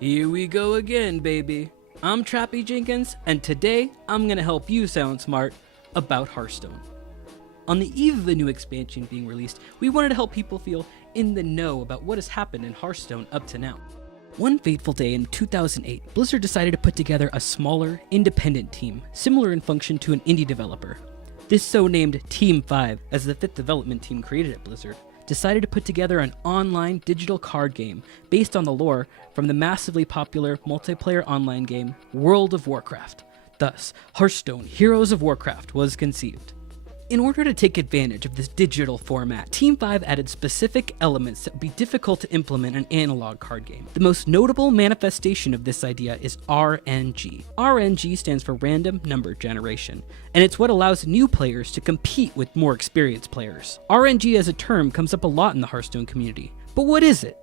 Here we go again, baby. I'm Trappy Jenkins, and today I'm gonna help you sound smart about Hearthstone. On the eve of a new expansion being released, we wanted to help people feel in the know about what has happened in Hearthstone up to now. One fateful day in 2008, Blizzard decided to put together a smaller, independent team, similar in function to an indie developer. This so-named Team 5, as the fifth development team created at Blizzard, decided to put together an online digital card game based on the lore from the massively popular multiplayer online game World of Warcraft. Thus, Hearthstone Heroes of Warcraft was conceived. In order to take advantage of this digital format, Team 5 added specific elements that would be difficult to implement in an analog card game. The most notable manifestation of this idea is RNG. RNG stands for Random Number Generation, and it's what allows new players to compete with more experienced players. RNG as a term comes up a lot in the Hearthstone community, but what is it?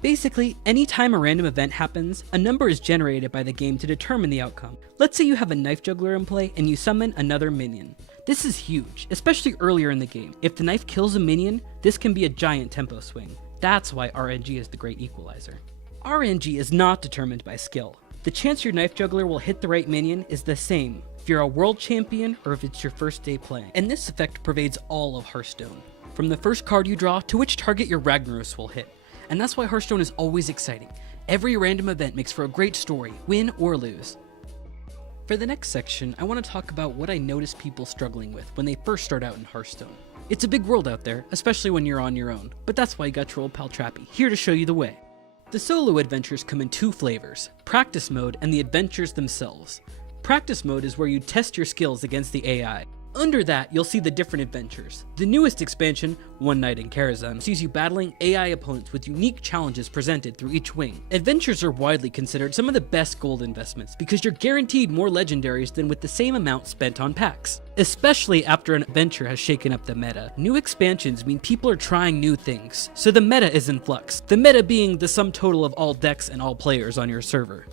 Basically, anytime a random event happens, a number is generated by the game to determine the outcome. Let's say you have a knife juggler in play and you summon another minion. This is huge, especially earlier in the game. If the knife kills a minion, this can be a giant tempo swing. That's why RNG is the great equalizer. RNG is not determined by skill. The chance your knife juggler will hit the right minion is the same if you're a world champion or if it's your first day playing. And this effect pervades all of Hearthstone, from the first card you draw to which target your Ragnaros will hit. And that's why Hearthstone is always exciting. Every random event makes for a great story, win or lose. For the next section, I want to talk about what I notice people struggling with when they first start out in Hearthstone. It's a big world out there, especially when you're on your own, but that's why you got your old pal Trappy, here to show you the way. The solo adventures come in two flavors, practice mode and the adventures themselves. Practice mode is where you test your skills against the AI. Under that, you'll see the different adventures. The newest expansion, One Night in Karazhan, sees you battling AI opponents with unique challenges presented through each wing. Adventures are widely considered some of the best gold investments because you're guaranteed more legendaries than with the same amount spent on packs. Especially after an adventure has shaken up the meta. New expansions mean people are trying new things, so the meta is in flux. The meta being the sum total of all decks and all players on your server.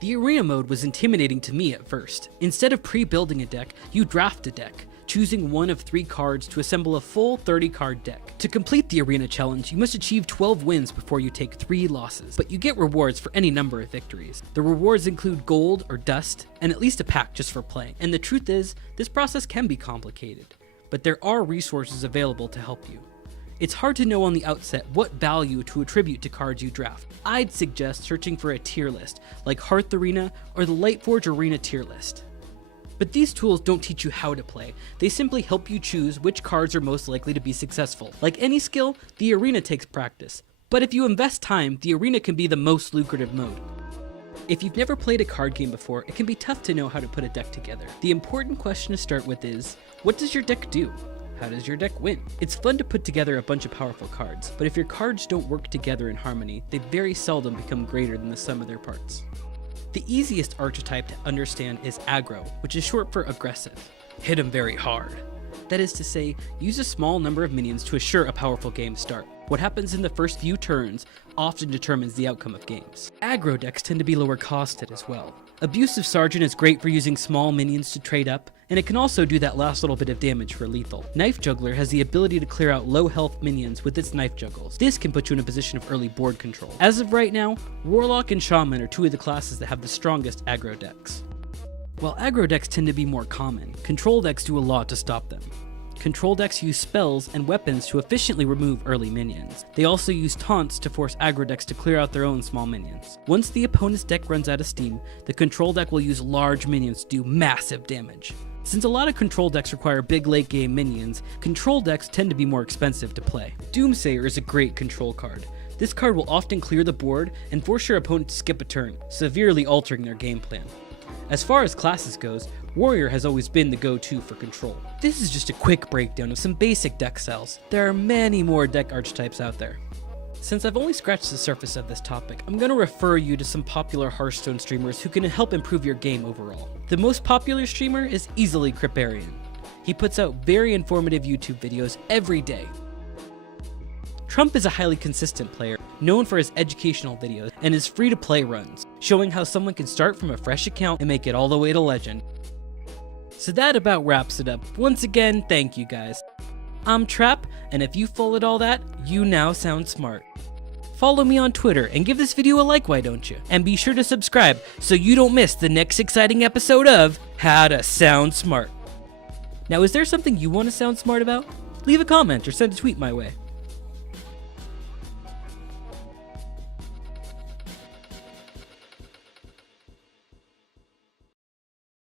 The arena mode was intimidating to me at first. Instead of pre-building a deck, you draft a deck, choosing one of 3 cards to assemble a full 30-card deck. To complete the arena challenge, you must achieve 12 wins before you take 3 losses, but you get rewards for any number of victories. The rewards include gold or dust, and at least a pack just for playing. And the truth is, this process can be complicated, but there are resources available to help you. It's hard to know on the outset what value to attribute to cards you draft. I'd suggest searching for a tier list, like Hearth Arena or the Lightforge Arena tier list. But these tools don't teach you how to play, they simply help you choose which cards are most likely to be successful. Like any skill, the arena takes practice, but if you invest time, the arena can be the most lucrative mode. If you've never played a card game before, it can be tough to know how to put a deck together. The important question to start with is, what does your deck do? How does your deck win? It's fun to put together a bunch of powerful cards, but if your cards don't work together in harmony, they very seldom become greater than the sum of their parts. The easiest archetype to understand is aggro, which is short for aggressive. Hit 'em very hard. That is to say, use a small number of minions to assure a powerful game start. What happens in the first few turns often determines the outcome of games. Aggro decks tend to be lower costed as well. Abusive Sergeant is great for using small minions to trade up, and it can also do that last little bit of damage for lethal. Knife Juggler has the ability to clear out low health minions with its knife juggles. This can put you in a position of early board control. As of right now, Warlock and Shaman are 2 of the classes that have the strongest aggro decks. While aggro decks tend to be more common, control decks do a lot to stop them. Control decks use spells and weapons to efficiently remove early minions. They also use taunts to force aggro decks to clear out their own small minions. Once the opponent's deck runs out of steam, the control deck will use large minions to do massive damage. Since a lot of control decks require big late game minions, control decks tend to be more expensive to play. Doomsayer is a great control card. This card will often clear the board and force your opponent to skip a turn, severely altering their game plan. As far as classes goes, Warrior has always been the go-to for control. This is just a quick breakdown of some basic deck styles. There are many more deck archetypes out there. Since I've only scratched the surface of this topic, I'm going to refer you to some popular Hearthstone streamers who can help improve your game overall. The most popular streamer is easily Kriparian. He puts out very informative YouTube videos every day. Trump is a highly consistent player, known for his educational videos and his free-to-play runs, showing how someone can start from a fresh account and make it all the way to legend. So that about wraps it up. Once again, thank you guys. I'm Trap, and if you followed all that, you now sound smart. follow me on Twitter and give this video a like, why don't you? And be sure to subscribe so you don't miss the next exciting episode of How to Sound Smart. Now, is there something you want to sound smart about? Leave a comment or send a tweet my way.